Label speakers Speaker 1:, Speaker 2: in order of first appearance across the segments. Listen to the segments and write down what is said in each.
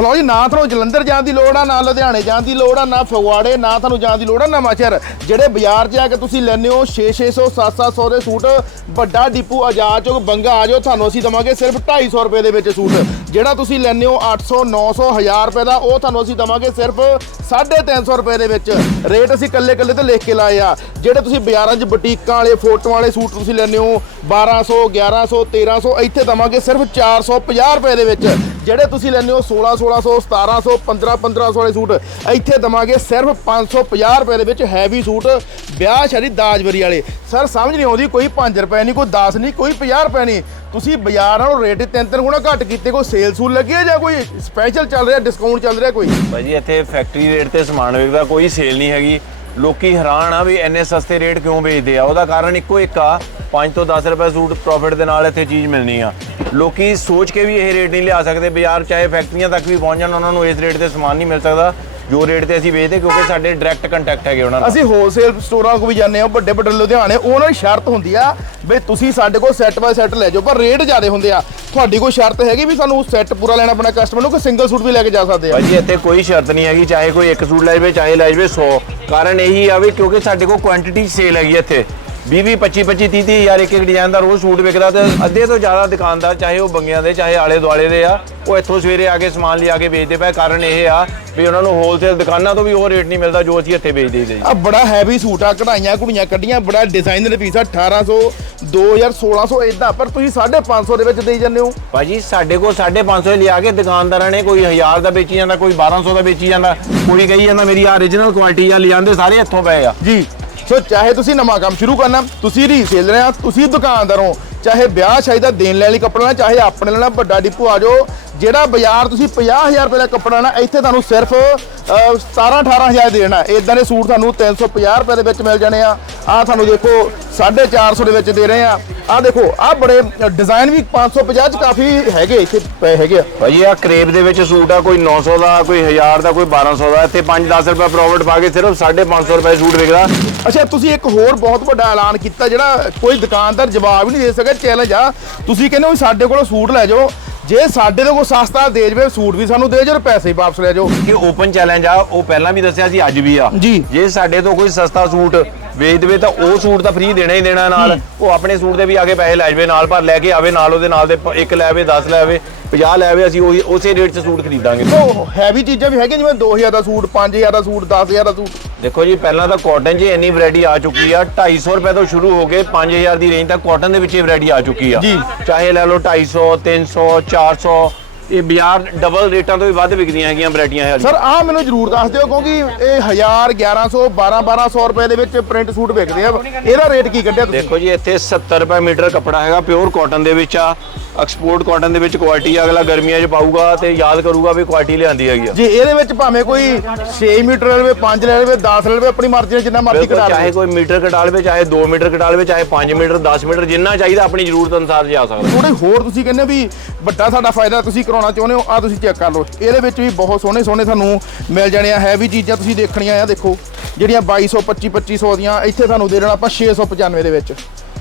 Speaker 1: Slow ਜੀ, ਨਾ ਤੁਹਾਨੂੰ ਜਲੰਧਰ ਜਾਣ ਦੀ ਲੋੜ ਆ, ਨਾ ਲੁਧਿਆਣੇ ਜਾਣ ਦੀ ਲੋੜ ਆ, ਨਾ ਫਗਵਾੜੇ, ਨਾ ਤੁਹਾਨੂੰ ਜਾਣ ਦੀ ਲੋੜ ਆ ਨਾ ਮਾਚਰ ਜਿਹੜੇ ਬਾਜ਼ਾਰ 'ਚ ਆ ਕੇ ਤੁਸੀਂ ਲੈਣੇ ਹੋ 6-600 7-700 ਦੇ ਸੂਟ, ਵੱਡਾ ਡਿਪੂ ਆਜ਼ਾਦ ਚੌਕ ਬੰਗਾ ਆ ਜਾਓ, ਤੁਹਾਨੂੰ ਅਸੀਂ ਦਵਾਂਗੇ ਸਿਰਫ 250 ਰੁਪਏ ਦੇ ਵਿੱਚ ਸੂਟ। ਜਿਹੜਾ ਤੁਸੀਂ ਲੈਣੇ ਹੋ 800 900 1000 ਰੁਪਏ ਦਾ, ਉਹ ਤੁਹਾਨੂੰ ਅਸੀਂ ਦਵਾਂਗੇ ਸਿਰਫ 350 ਰੁਪਏ ਦੇ ਵਿੱਚ। ਰੇਟ ਅਸੀਂ ਕੱਲੇ ਕੱਲੇ ਤੇ ਲਿਖ ਕੇ ਲਾਏ ਆ। ਜਿਹੜੇ ਤੁਸੀਂ ਬਾਜ਼ਾਰਾਂ 'ਚ ਬੁਟੀਕਾਂ ਵਾਲੇ, ਫੋਟੋਆਂ ਵਾਲੇ ਸੂਟ ਤੁਸੀਂ ਲੈਣੇ ਹੋ 1200 1100 1300 ਇੱਥੇ ਦਵਾਂਗੇ ਸਿਰਫ 450 ਰੁਪਏ ਦੇ ਵਿੱਚ। ਜਿਹੜੇ ਤੁਸੀਂ ਲੈਂਦੇ ਹੋ 16 1600 1700 15 1500 ਵਾਲੇ ਸੂਟ, ਇੱਥੇ ਦਵਾਂਗੇ ਸਿਰਫ 550 ਰੁਪਏ ਦੇ ਵਿੱਚ ਹੈਵੀ ਸੂਟ, ਵਿਆਹ ਸ਼ਾਦੀ ਦਾਜਵਰੀ ਵਾਲੇ। ਸਰ ਸਮਝ ਨਹੀਂ ਆਉਂਦੀ, ਕੋਈ 5 ਰੁਪਏ ਨਹੀਂ, ਕੋਈ 10 ਨਹੀਂ, ਕੋਈ 50 ਰੁਪਏ ਨਹੀਂ। ਤੁਸੀਂ ਬਾਜ਼ਾਰ ਨਾਲੋਂ ਰੇਟ ਤਿੰਨ ਤਿੰਨ ਗੁਣਾ ਘੱਟ ਕੀਤੇ, ਕੋਈ ਸੇਲ ਸੂਲ ਲੱਗੀ ਹੈ ਜਾਂ ਕੋਈ ਸਪੈਸ਼ਲ ਚੱਲ ਰਿਹਾ ਡਿਸਕਾਊਂਟ ਚੱਲ ਰਿਹਾ ਕੋਈ?
Speaker 2: ਭਾਜੀ ਇੱਥੇ ਫੈਕਟਰੀ ਰੇਟ ਤੇ ਸਮਾਨ ਵਿਕਦਾ ਕੋਈ ਸੇਲ ਨਹੀਂ ਹੈਗੀ। ਲੋਕੀ ਹੈਰਾਨ ਆ ਵੀ ਇੰਨੇ ਸਸਤੇ ਰੇਟ ਕਿਉਂ ਵੇਚਦੇ ਆ? ਉਹਦਾ ਕਾਰਨ ਇੱਕੋ ਇੱਕ ਆ 5 ਤੋਂ 10 ਰੁਪਏ ਸੂਟ ਪ੍ਰੋਫਿਟ ਦੇ ਨਾਲ ਇੱਥੇ ਚੀਜ਼ ਮਿਲਣੀ ਆ। ਲੋਕੀ ਸੋਚ ਕੇ ਵੀ ਇਹ ਰੇਟ ਨਹੀਂ ਲਿਆ ਸਕਦੇ, ਬਾਜ਼ਾਰ ਚਾਹੇ ਫੈਕਟਰੀਆਂ ਤੱਕ ਵੀ ਪਹੁੰਚ ਜਾਣ, ਉਹਨਾਂ ਨੂੰ ਇਸ ਰੇਟ ਤੇ ਸਮਾਨ ਨਹੀਂ ਮਿਲ ਸਕਦਾ। ਜੋ ਰੇਟ ਤੇ ਅਸੀਂ ਵੇਚਦੇ ਕਿਉਂਕਿ ਸਾਡੇ ਡਾਇਰੈਕਟ ਕੰਟੈਕਟ ਹੈਗੇ ਉਹਨਾਂ ਨਾਲ।
Speaker 1: ਅਸੀਂ ਹੋਲਸੇਲ ਸਟੋਰਾਂ ਕੋਲ ਵੀ ਜਾਂਦੇ ਆ ਵੱਡੇ ਵੱਡੇ ਲੁਧਿਆਣੇ ਉਹਨਾਂ ਦੀ ਸ਼ਰਤ ਹੁੰਦੀ ਆ ਵੀ ਤੁਸੀਂ ਸਾਡੇ ਕੋਲ ਸੈੱਟ ਬਾਏ ਸੈੱਟ ਲੈ ਜਾਓ ਪਰ ਰੇਟ ਜ਼ਿਆਦੇ ਹੁੰਦੇ ਆ। ਤੁਹਾਡੀ ਕੋਈ ਸ਼ਰਤ ਹੈਗੀ ਵੀ ਸਾਨੂੰ ਸੈੱਟ ਪੂਰਾ ਲੈਣਾ ਪੈਣਾ ਕਸਟਮਰ ਨੂੰ ਕਿ ਸਿੰਗਲ ਸੂਟ ਵੀ ਲੈ ਕੇ ਜਾ ਸਕਦੇ ਆ?
Speaker 2: ਭਾਜੀ ਇੱਥੇ ਕੋਈ ਸ਼ਰਤ ਨਹੀਂ ਹੈਗੀ ਚਾਹੇ ਕੋਈ ਇੱਕ ਸੂਟ ਲੈ ਜਾਵੇ ਚਾਹੇ ਲੈ ਜਾਵੇ 100 ਕਾਰਨ ਇਹੀ ਆ ਵੀ ਕਿਉਂਕਿ ਸਾਡੇ ਕੋਲ ਕੁਆਂਟੀਟੀ ਸੇਲ ਹੈਗੀ ਇੱਥੇ। 20 20 25 25 30 30 ਹਜ਼ਾਰ ਇੱਕ ਇੱਕ ਡਿਜ਼ਾਈਨ ਦਾ ਰੋਜ਼ ਸੂਟ ਵਿਕਦਾ ਤੇ ਅੱਧੇ ਤੋਂ ਜ਼ਿਆਦਾ ਦੁਕਾਨਦਾਰ ਚਾਹੇ ਉਹ ਬੰਗਿਆਂ ਦੇ ਚਾਹੇ ਆਲੇ ਦੁਆਲੇ ਦੇ ਆ ਉਹ ਇੱਥੋਂ ਸਵੇਰੇ ਆ ਕੇ ਸਮਾਨ ਲਿਆ ਕੇ ਵੇਚਦੇ ਪਏ। ਕਾਰਨ ਇਹ ਆ ਵੀ ਉਹਨਾਂ ਨੂੰ ਹੋਲਸੇਲ ਦੁਕਾਨਾਂ ਤੋਂ ਵੀ ਉਹ ਰੇਟ ਨਹੀਂ ਮਿਲਦਾ ਜੋ ਅਸੀਂ ਇੱਥੇ ਵੇਚਦੇ ਜੀ
Speaker 1: ਆ ਬੜਾ ਹੈਵੀ ਸੂਟ ਆ ਕਢਾਈਆਂ ਕੁੜੀਆਂ ਕੱਢੀਆਂ ਬੜਾ ਡਿਜ਼ਾਈਨਰ ਪੀਸ ਆ 1800 2000 1600 ਇਦਾਂ ਪਰ ਤੁਸੀਂ 550 ਦੇ ਵਿੱਚ ਦੇਈ ਜਾਂਦੇ ਹੋ।
Speaker 2: ਭਾਜੀ ਸਾਡੇ ਕੋਲ 550 ਲਿਆ ਕੇ ਦੁਕਾਨਦਾਰਾਂ ਨੇ ਕੋਈ 1000 ਦਾ ਵੇਚੀ ਜਾਂਦਾ ਕੋਈ 1200 ਦਾ ਵੇਚੀ ਜਾਂਦਾ ਕੋਈ ਕਹੀ ਜਾਂਦਾ ਮੇਰੀ ਆ origignal ਕੁਆਲਿਟੀ ਆ ਲਿਆਂਦੇ ਸਾਰੇ ਇੱਥੋਂ ਪਏ ਆ।
Speaker 1: ਜੀ। ਸੋ ਚਾਹੇ ਤੁਸੀਂ ਨਵਾਂ ਕੰਮ ਸ਼ੁਰੂ ਕਰਨਾ, ਤੁਸੀਂ ਰੀਸੇਲਰ ਆ ਤੁਸੀਂ ਦੁਕਾਨਦਾਰ ਹੋ, ਚਾਹੇ ਵਿਆਹ ਸ਼ਾਦੀ ਦਾ ਦੇਣ ਲੈਣ ਲਈ ਕੱਪੜਾ ਲੈਣਾ, ਚਾਹੇ ਆਪਣੇ ਲੈਣਾ, ਵੱਡਾ ਡਿਪੂ ਆ ਜਾਓ ਜਿਹੜਾ ਬਾਜ਼ਾਰ ਤੁਸੀਂ 50000 ਰੁਪਏ ਦਾ ਕੱਪੜਾ ਲੈਣਾ ਇੱਥੇ ਤੁਹਾਨੂੰ ਸਿਰਫ 17 18000 ਦੇਣਾ। ਇਦਾਂ ਦੇ ਸੂਟ ਤੁਹਾਨੂੰ 350 ਰੁਪਏ ਦੇ ਵਿੱਚ ਮਿਲ ਜਾਣੇ ਆ। ਆ ਤੁਹਾਨੂੰ ਦੇਖੋ 450 ਦੇ ਵਿੱਚ ਦੇ ਰਹੇ ਆ। ਆ ਦੇਖੋ ਆ ਬੜੇ ਡਿਜ਼ਾਈਨ ਵੀ 550 ਚ ਕਾਫੀ ਹੈਗੇ ਇੱਥੇ ਪਏ ਹੈਗੇ ਆ।
Speaker 2: ਭਾਜੀ ਆ ਕਰੇਪ ਦੇ ਵਿੱਚ ਸੂਟ ਆ ਕੋਈ 900 ਦਾ ਕੋਈ 1000 ਦਾ ਕੋਈ 1200 ਦਾ। ਇੱਥੇ 5-10 ਰੁਪਏ ਪ੍ਰੋਫਿਟ ਪਾ ਕੇ ਸਿਰਫ 550 ਰੁਪਏ ਸੂਟ ਵਿਕਦਾ।
Speaker 1: ਅੱਛਾ ਤੁਸੀਂ ਇੱਕ ਹੋਰ ਬਹੁਤ ਵੱਡਾ ਐਲਾਨ ਕੀਤਾ ਜਿਹੜਾ ਕੋਈ ਦੁਕਾਨਦਾਰ ਜਵਾਬ ਹੀ ਨਹੀਂ ਦੇ ਸਕਿਆ ਚੈਲੰਜ ਆ। ਤੁਸੀਂ ਕਹਿੰਦੇ ਹੋ ਸਾਡੇ ਕੋਲੋਂ ਸੂਟ ਲੈ ਜਾਓ। ਜੇ ਸਾਡੇ ਤੋਂ ਕੋਈ ਸਸਤਾ ਦੇ ਜਵੇ ਸੂਟ ਵੀ ਸਾਨੂੰ ਦੇ ਤੇ ਪੈਸੇ ਵੀ ਵਾਪਸ ਲੈ ਜਾਓ।
Speaker 2: ਕਿ ਓਪਨ ਚੈਲੰਜ ਆ ਉਹ ਪਹਿਲਾਂ ਵੀ ਦੱਸਿਆ ਸੀ ਅੱਜ ਵੀ ਆ।
Speaker 1: ਜੀ।
Speaker 2: ਜੇ ਸਾਡੇ ਤੋਂ ਕੋਈ ਸਸਤਾ ਸੂਟ ਵੇਚ ਦੇਵੇ ਤਾਂ ਉਹ ਸੂਟ ਤਾਂ ਫ੍ਰੀ ਦੇਣਾ ਹੀ ਦੇਣਾ ਨਾਲ। ਉਹ ਆਪਣੇ ਸੂਟ ਦੇ ਵੀ ਆਗੇ ਪੈਸੇ ਲੈ ਜਾਵੇ ਨਾਲ ਪਰ ਲੈ ਕੇ ਆਵੇ ਨਾਲ ਉਹਦੇ ਨਾਲ ਦੇ ਪ- ਇੱਕ ਲੈ ਆਵੇ 10 ਲੈ ਆਵੇ। 50 ਲੈ ਆਵੇ ਅਸੀਂ ਉਹੀ ਉਸੇ ਰੇਟ 'ਚ ਸੂਟ ਖਰੀਦਾਂਗੇ।
Speaker 1: ਉਹ ਹੈਵੀ ਚੀਜ਼ਾਂ ਵੀ ਹੈਗੀਆਂ ਜਿਵੇਂ 2000 ਦਾ ਸੂਟ 5000 ਦਾ ਸੂਟ 10000 ਦਾ ਸੂਟ।
Speaker 2: ਦੇਖੋ ਜੀ ਪਹਿਲਾਂ ਤਾਂ ਕਾਟਨ 'ਚ ਇੰਨੀ ਵੈਰਾਈਟੀ ਆ ਚੁੱਕੀ ਆ। 250 ਰੁਪਏ ਤੋਂ ਸ਼ੁਰੂ ਹੋ ਕੇ 5000 ਦੀ ਰੇਂਜ ਤੱਕ ਕਾਟਨ ਦੇ ਵਿੱਚ ਇਹ ਵੈਰਾਈਟੀ ਆ ਚੁੱਕੀ ਆ।
Speaker 1: ਜੀ।
Speaker 2: ਚਾਹੇ ਲੈ ਲਓ 250 300 400 ਇਹ ਬਾਜ਼ਾਰ ਡਬਲ ਰੇਟਾਂ ਤੋਂ ਵੀ ਵੱਧ ਵਿਕਦੀਆਂ ਹੈਗੀਆਂ ਵੈਰਾਈਟੀਆਂ ਹੈ
Speaker 1: ਸਰ ਆਹ ਮੈਨੂੰ ਜ਼ਰੂਰ ਦੱਸ ਦਿਓ ਕਿਉਂਕਿ ਇਹ 1000 1100 12 1200 ਰੁਪਏ ਦੇ ਵਿੱਚ ਪ੍ਰਿੰਟ ਸੂਟ ਵਿਕਦੇ ਆ। ਇਹਦਾ ਰੇਟ ਕੀ ਕੱਢਿਆ ਤੁਸੀਂ?
Speaker 2: ਦੇਖੋ ਜੀ ਇੱਥੇ 70 ਰੁਪਏ ਮੀਟਰ ਕੱਪੜਾ ਹੈਗਾ ਪਿਓਰ ਕਾਟਨ ਦੇ ਵਿੱਚ ਆ। ਐਕਸਪੋਰਟ ਕਾਟਨ ਦੇ ਵਿੱਚ ਕੁਆਲਿਟੀ ਆ ਅਗਲਾ ਗਰਮੀਆਂ 'ਚ ਪਾਊਗਾ ਤੇ ਯਾਦ ਕਰੂਗਾ ਵੀ ਕੁਆਲਿਟੀ ਲਿਆਂਦੀ ਹੈਗੀ ਆ।
Speaker 1: ਜੀ ਇਹਦੇ ਵਿੱਚ ਭਾਵੇਂ ਕੋਈ 6 ਮੀਟਰ ਲਵੇ 5 ਲੈ ਲਵੇ 10 ਲੈ ਲਵੇ ਆਪਣੀ ਮਰਜ਼ੀ ਨਾਲ ਜਿੰਨਾ ਮਰਜ਼ੀ ਕਢਾ
Speaker 2: ਚਾਹੇ ਕੋਈ ਮੀਟਰ ਕਟਾ ਲਵੇ ਚਾਹੇ 2 ਮੀਟਰ ਕਟਾ ਲਵੇ ਚਾਹੇ 5 ਮੀਟਰ 10 ਮੀਟਰ ਜਿੰਨਾ ਚਾਹੀਦਾ ਆਪਣੀ ਜ਼ਰੂਰਤ ਅਨੁਸਾਰ ਜਾ ਸਕਦਾ।
Speaker 1: ਥੋੜੇ ਹੋਰ ਤੁਸੀਂ ਕਹਿੰਦੇ ਵੀ ਵੱਡਾ ਸਾਡਾ ਫਾਇਦਾ ਤੁਸੀਂ ਕਰਾਉਣਾ ਚਾਹੁੰਦੇ ਹੋ ਆ ਤੁਸੀਂ ਚੈੱਕ ਕਰ ਲਓ। ਇਹਦੇ ਵਿੱਚ ਵੀ ਬਹੁਤ ਸੋਹਣੇ ਸੋਹਣੇ ਤੁਹਾਨੂੰ ਮਿਲ ਜਾਣੇ ਆ ਹੈਵੀ ਚੀਜ਼ਾਂ ਤੁਸੀਂ ਦੇਖਣੀਆਂ ਆ ਦੇਖੋ। ਜਿਹੜੀਆਂ 2200 25 2500 ਦੀਆਂ ਇੱਥੇ ਤੁਹਾਨੂੰ ਦੇ ਦੇਣਾ ਆਪਾਂ 695 ਦੇ ਵਿੱਚ।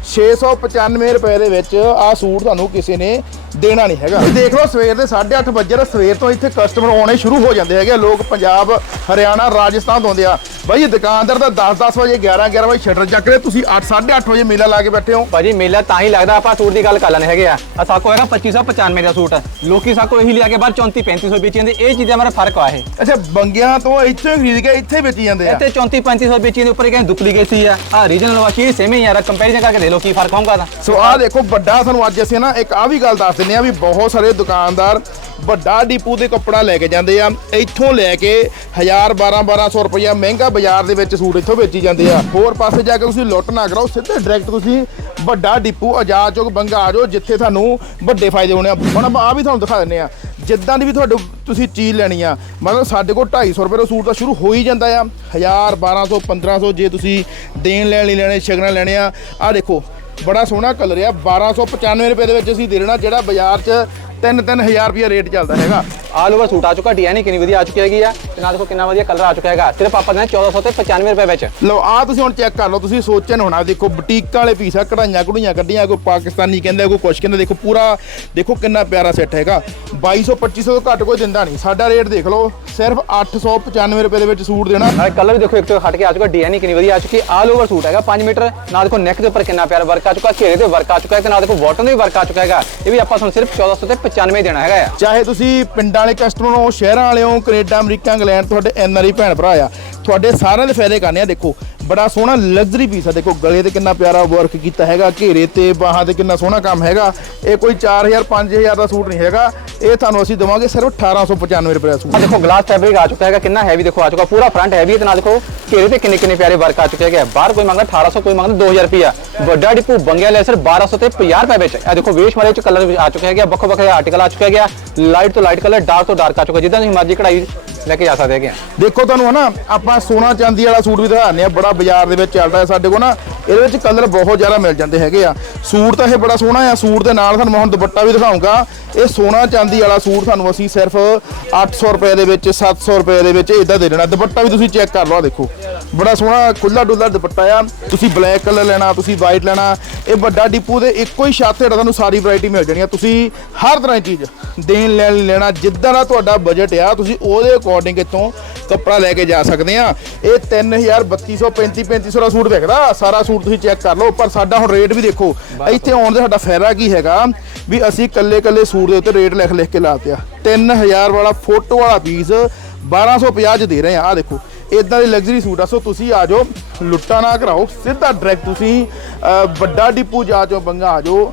Speaker 1: 695 ਰੁਪਏ ਦੇ ਵਿੱਚ ਆ ਸੂਟ ਤੁਹਾਨੂੰ ਕਿਸੇ ਨੇ ਦੇਣਾ ਨਹੀਂ ਹੈਗਾ। ਦੇਖ ਲਓ ਸਵੇਰ ਦੇ 8:30 ਵਜੇ ਦਾ ਸਵੇਰ ਤੋਂ ਇੱਥੇ ਕਸਟਮਰ ਆਉਣੇ ਸ਼ੁਰੂ ਹੋ ਜਾਂਦੇ ਹੈਗੇ ਆ। ਲੋਕ ਪੰਜਾਬ ਹਰਿਆਣਾ ਰਾਜਸਥਾਨ ਤੋਂ ਆਉਂਦੇ ਆ। ਬਾਈ ਇਹ ਦੁਕਾਨਦਾਰ ਦਾ 10-10 ਵਜੇ 11-11 ਵਜੇ ਸ਼ਟਰ ਚੱਕ ਰਹੇ। ਤੁਸੀਂ 8-8:30 ਵਜੇ ਮੇਲਾ ਲਾ ਕੇ ਬੈਠੇ ਹੋ।
Speaker 3: ਭਾਜੀ ਮੇਲਾ ਤਾਂ ਹੀ ਲੱਗਦਾ ਆਪਾਂ ਸੂਟ ਦੀ ਗੱਲ ਕਰ ਲੈਣੇ ਹੈਗੇ ਆ। ਆ ਸਾਕੋ ਹੈਗਾ 2595 ਦਾ ਸੂਟ। ਲੋਕੀ ਸਾਕੋ ਇਹੀ ਲਿਆ ਕੇ ਬਾਹਰ 34 3500 ਵੇਚੀ ਜਾਂਦੇ। ਇਹ ਚੀਜ਼ਾਂ ਮੇਰਾ ਫ਼ਰਕ ਆ ਇਹ।
Speaker 1: ਅੱਛਾ ਬੰਗਿਆਂ ਤੋਂ ਇੱਥੇ ਖਰੀਦ ਕੇ ਇੱਥੇ ਵੇਚੀ ਜਾਂਦੇ ਆ।
Speaker 3: ਇੱਥੇ 34 3500 ਵੇਚੀ ਦੇ ਉੱਪਰ ਕਹਿੰਦੇ ਡੁਪਲੀਕੇਟ ਸੀ ਆ। ਆ ਰੀਜਨਲ ਵਾਸ਼ੀ ਸੇਮ ਹੀ ਯਾਰ ਕੰਪੈਰੀਜ਼ਨ ਕਰਕੇ ਦੇ ਲੋ ਕੀ ਫ਼ਰਕ ਹੋਊਗਾ ਤਾਂ।
Speaker 1: ਸੋ ਆਹ ਦੇਖੋ ਵੱਡਾ ਤੁਹਾਨੂੰ ਅੱਜ ਅਸੀਂ ਨਾ ਇੱਕ ਆ ਵੀ ਗੱਲ ਦੱਸ ਦਿੰਦੇ ਆ ਵੀ ਬਹੁਤ ਸਾਰੇ ਦੁਕਾਨਦਾਰ ਵੱਡਾ ਡੀਪੂ ਦੇ ਕੱਪੜਾ ਲੈ ਕੇ ਜਾਂਦੇ ਆ। ਇੱਥੋਂ ਲੈ ਕੇ 1000 12 1200 ਰੁਪਇਆ ਮਹਿੰਗਾ ਬਾਜ਼ਾਰ ਦੇ ਵਿੱਚ ਸੂਟ ਇੱਥੋਂ ਵੇਚੀ ਜਾਂਦੇ ਆ। ਹੋਰ ਪਾਸੇ ਜਾ ਕੇ ਤੁਸੀਂ ਲੁੱਟ ਨਾ ਕਰੋ, ਸਿੱਧੇ ਡਾਇਰੈਕਟ ਤੁਸੀਂ ਵੱਡਾ ਡੀਪੂ ਆਜ਼ਾਦ ਚੌਕ ਬੰਗਾ ਆ ਜਾਓ, ਜਿੱਥੇ ਤੁਹਾਨੂੰ ਵੱਡੇ ਫਾਇਦੇ ਹੋਣੇ ਆ। ਹੁਣ ਆਪਾਂ ਆ ਵੀ ਤੁਹਾਨੂੰ ਦਿਖਾ ਦਿੰਦੇ ਆ, ਜਿੱਦਾਂ ਦੀ ਵੀ ਤੁਹਾਡੇ ਤੁਸੀਂ ਚੀਜ਼ ਲੈਣੀ ਆ, ਮਤਲਬ ਸਾਡੇ ਕੋਲ 250 ਰੁਪਏ ਦਾ ਸੂਟ ਤਾਂ ਸ਼ੁਰੂ ਹੋ ਹੀ ਜਾਂਦਾ ਆ। 1000 1200 1500 ਜੇ ਤੁਸੀਂ ਦੇਣ ਲੈਣ ਲਈ ਲੈਣੇ, ਸ਼ਗਨਾਂ ਲੈਣੇ ਆ। ਆ ਦੇਖੋ ਬੜਾ ਸੋਹਣਾ ਕਲਰ ਆ। 1295 ਰੁਪਏ ਦੇ ਵਿੱਚ ਅਸੀਂ ਦੇ ਦੇਣਾ ਜਿਹੜਾ ਬਾਜ਼ਾਰ 'ਚ 3-3000 ਰੁਪਏ ਰੇਟ ਚੱਲਦਾ ਹੈਗਾ।
Speaker 3: ਆਲ ਓਵਰ ਸੂਟ ਆ ਚੁੱਕਾ ਡਿਜ਼ਾਈਨ ਕਿੰਨੀ ਵਧੀਆ ਆ ਚੁੱਕੀ ਹੈਗੀ ਆ। ਤੇ ਨਾਲ ਦੇਖੋ ਕਿੰਨਾ ਵਧੀਆ ਕਲਰ ਆ ਚੁੱਕਾ ਹੈਗਾ। ਸਿਰਫ ਆਪਾਂ ਨੇ 1400 ਤੇ 95 ਰੁਪਏ ਵਿੱਚ।
Speaker 1: ਲਓ ਆ ਤੁਸੀਂ ਹੁਣ ਚੈੱਕ ਕਰ ਲਓ ਤੁਸੀਂ ਸੋਚਣ ਹੋਣਾ ਦੇਖੋ ਬੁਟੀਕਾਂ ਵਾਲੇ ਪੀਸ ਆ ਕਢਾਈਆਂ ਕਢੂਈਆਂ ਕੱਢੀਆਂ ਕੋਈ ਪਾਕਿਸਤਾਨੀ ਕਹਿੰਦਾ ਕੋਈ ਕੁਛ ਕਹਿੰਦਾ ਦੇਖੋ ਪੂਰਾ ਦੇਖੋ ਕਿੰਨਾ ਪਿਆਰਾ ਸੈੱਟ ਹੈਗਾ। 2200 2500 ਤੋਂ ਘੱਟ ਕੋਈ ਦਿੰਦਾ ਨਹੀਂ ਸਾਡਾ ਰੇਟ ਦੇਖ ਲਓ ਸਿਰਫ 895 ਰੁਪਏ ਦੇ ਵਿੱਚ ਸੂਟ ਦੇਣਾ।
Speaker 3: ਨਾਲ ਕਲਰ ਵੀ ਦੇਖੋ ਇੱਕ ਤੋਂ ਹਟ ਕੇ ਆ ਚੁੱਕਾ ਡਿਜ਼ਾਈਨ ਕਿੰਨੀ ਵਧੀਆ ਆ ਚੁੱਕੀ ਆਲ ਓਵਰ ਸੂਟ ਹੈਗਾ 5 ਮੀਟਰ। ਨਾਲ ਦੇਖੋ ਨੈਕ ਦੇ ਉੱਪਰ ਕਿੰਨਾ ਪਿਆਰਾ ਵਰਕ ਆ ਚੁੱਕਾ ਘੇਰੇ ਤੇ ਵਰਕ ਆ ਚੁੱਕਾ ਹੈ ਤੇ ਨਾਲ ਦੇਖੋ ਬਾਟਮ ਦੇ ਵੀ ਵਰਕ ਆ ਚੁੱਕਾ ਹੈਗਾ। ਇਹ ਵੀ ਆਪਾਂ ਤੁਹਾਨੂੰ ਸਿਰਫ 1400 ਤੇ 95 ਦੇਣਾ ਹੈਗਾ
Speaker 1: ਚਾਹੇ ਤੁਸੀਂ ਪਿੰਡਾਂ ਵਾਲੇ ਕਸਟਮਰ ਹੋ ਸ਼ਹਿਰਾਂ ਵਾਲੇ ਹੋ ਕੈਨੇਡਾ, ਅਮਰੀਕਾ, ਇੰਗਲੈਂਡ, ਤੁਹਾਡੇ ਐਨਆਰਆਈ ਭੈਣ ਭਰਾ ਆ। ਤੁਹਾਡੇ ਸਾਰਿਆਂ ਦੇ ਫਾਇਦੇ ਕਰਨੇ ਆ, ਦੇਖੋ। ਬੜਾ ਸੋਹਣਾ ਲਗਜ਼ਰੀ ਪੀਸ ਆ। ਦੇਖੋ, ਗਲੇ ਤੇ ਕਿੰਨਾ ਪਿਆਰਾ ਵਰਕ ਕੀਤਾ ਹੈਗਾ, ਘੇਰੇ ਤੇ ਬਾਹਾਂ ਤੇ ਕਿੰਨਾ ਸੋਹਣਾ ਕੰਮ ਹੈਗਾ। ਇਹ ਕੋਈ 4000 5000 ਦਾ ਸੂਟ ਨਹੀਂ ਹੈਗਾ। ਇਹ ਤੁਹਾਨੂੰ ਅਸੀਂ ਦੇਵਾਂਗੇ ਸਿਰਫ 1895 ਰੁਪਏ ਦਾ ਸੂਟ।
Speaker 3: ਆ ਦੇਖੋ ਗਲਾਸ ਫੈਬਰਿਕ ਆ ਚੁੱਕਾ ਹੈਗਾ, ਕਿੰਨਾ ਹੈਵੀ ਦੇਖੋ, ਆ ਚੁੱਕਾ, ਪੂਰਾ ਫਰੰਟ ਹੈਵੀ ਹੈ ਤੇ ਨਾਲ ਦੇਖੋ, ਘੇਰੇ ਤੇ ਕਿੰਨੇ ਕਿੰਨੇ ਪਿਆਰੇ ਵਰਕ ਆ ਚੁੱਕੇ ਹੈਗੇ ਬਾਹਰ ਕੋਈ ਮੰਗਦਾ 1800 ਕੋਈ ਮੰਗਦਾ 2000 ਰੁਪਿਆ ਵੱਡਾ ਡਿਪੂ ਬੰਗਿਆ ਲੈ ਸਰ 1200 ਤੇ 50 ਰੁਪਏ ਵਿੱਚ। ਇਹ ਦੇਖੋ, ਵੇਸ਼ ਵਾਲੇ ਚ ਕਲਰ ਆ ਚੁੱਕਿਆ ਹੈਗਾ ਵੱਖੋ ਵੱਖਰੇ ਆਰਟੀਕਲ ਆ ਚੁੱਕਿਆ ਹੈਗੇ ਲਾਈਟ ਤੋਂ ਲਾਈਟ ਕਲਰ ਡਾਰਕ ਤੋਂ ਡਾਰਕ ਆ ਚੁੱਕਾ। ਜਿੱਦਾਂ ਦੀ ਮਰਜ਼ੀ ਕਢਾਈ ਲੈ ਕੇ ਜਾ ਸਕਦੇ ਹੈਗੇ ਆ।
Speaker 1: ਦੇਖੋ ਤੁਹਾਨੂੰ ਹਨਾ, ਆਪਾਂ ਸੋਨਾ ਚਾਂਦੀ ਵਾਲਾ ਸੂਟ ਵੀ ਦਿਖਾਉਂਦੇ ਆ ਬੜਾ ਬਾਜ਼ਾਰ ਦੇ ਵਿੱਚ ਚੱਲਦਾ ਹੈ ਸਾਡੇ ਕੋਲ ਨਾ, ਇਹਦੇ ਵਿੱਚ ਕਲਰ ਬਹੁਤ ਜ਼ਿਆਦਾ ਮਿਲ ਜਾਂਦੇ ਹੈਗੇ ਆ। ਸੂਟ ਤਾਂ ਇਹ ਬੜਾ ਸੋਹਣਾ ਆ, ਸੂਟ ਦੇ ਨਾਲ ਤੁਹਾਨੂੰ ਮੈਂ ਹੁਣ ਦੁਪੱਟਾ ਵੀ ਦਿਖਾਉਂਗਾ। ਇਹ ਸੋਨਾ ਚਾਂਦੀ ਵਾਲਾ ਸੂਟ ਤੁਹਾਨੂੰ ਅਸੀਂ ਸਿਰਫ 800 ਰੁਪਏ ਦੇ ਵਿੱਚ 700 ਰੁਪਏ ਦੇ ਵਿੱਚ ਇਦਾਂ ਦੇ ਦੇਣਾ। ਦੁਪੱਟਾ ਵੀ ਤੁਸੀਂ ਚੈੱਕ ਕਰ ਲਓ ਦੇਖੋ। ਬੜਾ ਸੋਹਣਾ ਖੁੱਲਾ ਡੁੱਲਾ ਦੁਪੱਟਾ ਆ। ਤੁਸੀਂ ਬਲੈਕ ਕਲਰ ਲੈਣਾ ਤੁਸੀਂ ਵਾਈਟ ਲੈਣਾ। ਇਹ ਵੱਡਾ ਡਿਪੂ ਦੇ ਇੱਕੋ ਹੀ ਛੱਤ ਹੇਠਾਂ ਤੁਹਾਨੂੰ ਸਾਰੀ ਵੈਰਾਈਟੀ ਮਿਲ ਜਾਣੀ ਆ। ਤੁਸੀਂ ਹਰ ਤਰ੍ਹਾਂ ਦੀ ਚੀਜ਼ ਦੇਣ ਲੈਣ ਲੈਣਾ ਜਿੱਦਾਂ ਦਾ ਤੁਹਾਡਾ ਬਜਟ ਆ ਤੁਸੀਂ ਉਹਦੇ ਅਕੋਰਡਿੰਗ ਇੱਥੋਂ ਕੱਪੜਾ ਲੈ ਕੇ ਜਾ ਸਕਦੇ ਆ। ਇਹ 3200 35 3500 ਦਾ ਸੂਟ ਵਿਕਦਾ ਸਾਰਾ ਸੂਟ ਤੁਸੀਂ ਚੈੱਕ ਕਰ ਲਓ ਪਰ ਸਾਡਾ ਹੁਣ ਰੇਟ ਵੀ ਦੇਖੋ। ਇੱਥੇ ਆਉਣ ਦਾ ਸਾਡਾ ਫਾਇਦਾ ਕੀ ਹੈਗਾ? ਵੀ ਅਸੀਂ ਕੱਲੇ ਕੱਲੇ ਸੂਟ ਦੇ ਉੱਤੇ ਰੇਟ ਲਿਖ ਲਿਖ ਕੇ ਲਾਤੇ ਆ। 3000 ਵਾਲਾ ਫੋਟੋ ਵਾਲਾ ਪੀਸ 1250 ਚ ਦੇ ਰਹੇ ਆ। ਆ ਦੇਖੋ ਇਦਾਂ ਦੇ ਲਗਜ਼ਰੀ ਸੂਟ ਆ, ਸੋ ਤੁਸੀਂ ਆ ਜਾਓ, ਲੁੱਟਾ ਨਾ ਕਰਾਓ, ਸਿੱਧਾ ਡਾਇਰੈਕਟ ਤੁਸੀਂ ਵੱਡਾ ਡਿਪੂ ਜਾ ਜਾਓ ਬੰਗਾ ਆ ਜਾਓ।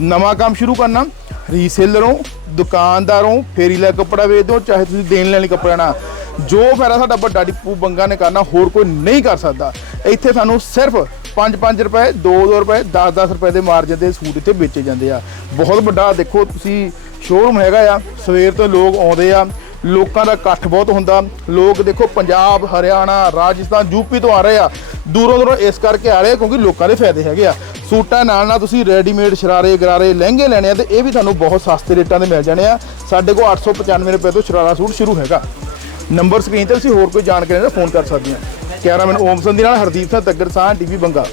Speaker 1: ਨਵਾਂ ਕੰਮ ਸ਼ੁਰੂ ਕਰਨਾ ਰੀਸੇਲਰੋਂ ਦੁਕਾਨਦਾਰੋਂ ਫੇਰੀ ਲੈ ਕੱਪੜਾ ਵੇਚ ਦਿਓ ਚਾਹੇ ਤੁਸੀਂ ਦੇਣ ਲੈਣ ਲਈ ਕੱਪੜਾ ਨਾ ਜੋ ਫਾਇਦਾ ਸਾਡਾ ਵੱਡਾ ਡਿਪੂ ਬੰਗਾ ਨੇ ਕਰਨਾ, ਹੋਰ ਕੋਈ ਨਹੀਂ ਕਰ ਸਕਦਾ। ਇੱਥੇ ਸਾਨੂੰ ਸਿਰਫ 5-5 ਰੁਪਏ 2-2 ਰੁਪਏ 10-10 ਰੁਪਏ ਦੇ ਮਾਰਜਨ ਦੇ ਸੂਟ ਇੱਥੇ ਵੇਚੇ ਜਾਂਦੇ ਆ। ਬਹੁਤ ਵੱਡਾ ਦੇਖੋ, ਤੁਸੀਂ ਸ਼ੋਰੂਮ ਹੈਗਾ ਆ, ਸਵੇਰ ਤੋਂ ਲੋਕ ਆਉਂਦੇ ਆ ਲੋਕਾਂ ਦਾ ਇਕੱਠ ਬਹੁਤ ਹੁੰਦਾ। ਲੋਕ ਦੇਖੋ, ਪੰਜਾਬ, ਹਰਿਆਣਾ, ਰਾਜਸਥਾਨ ਯੂਪੀ ਤੋਂ ਆ ਰਹੇ ਆ। ਦੂਰੋਂ ਦੂਰੋਂ ਇਸ ਕਰਕੇ ਆ ਰਹੇ ਆ ਕਿਉਂਕਿ ਲੋਕਾਂ ਦੇ ਫਾਇਦੇ ਹੈਗੇ ਆ। ਸੂਟਾਂ ਨਾਲ ਨਾਲ ਤੁਸੀਂ ਰੈਡੀਮੇਡ ਸ਼ਰਾਰੇ, ਗਰਾਰੇ, ਲਹਿੰਗੇ ਲੈਣੇ ਆ ਤੇ ਇਹ ਵੀ ਤੁਹਾਨੂੰ ਬਹੁਤ ਸਸਤੇ ਰੇਟਾਂ ਦੇ ਮਿਲ ਜਾਣੇ ਆ। ਸਾਡੇ ਕੋਲ 895 ਰੁਪਏ ਤੋਂ ਸ਼ਰਾਰਾ ਸੂਟ ਸ਼ੁਰੂ ਹੈਗਾ। ਨੰਬਰ ਸਕਰੀਨ ਤੇ ਤੁਸੀਂ ਹੋਰ ਕੋਈ ਜਾਣਕਾਰੀ ਦਾ ਫੋਨ ਕਰ ਸਕਦੇ ਆ। ਕੈਮਰਾਮੈਨ ਓਮ ਸੰਧੀ ਨਾਲ ਹਰਦੀਪ ਸਿੰਘ ਤੱਗਰ ਸਾਹ ਟੀਵੀ ਬੰਗਾ।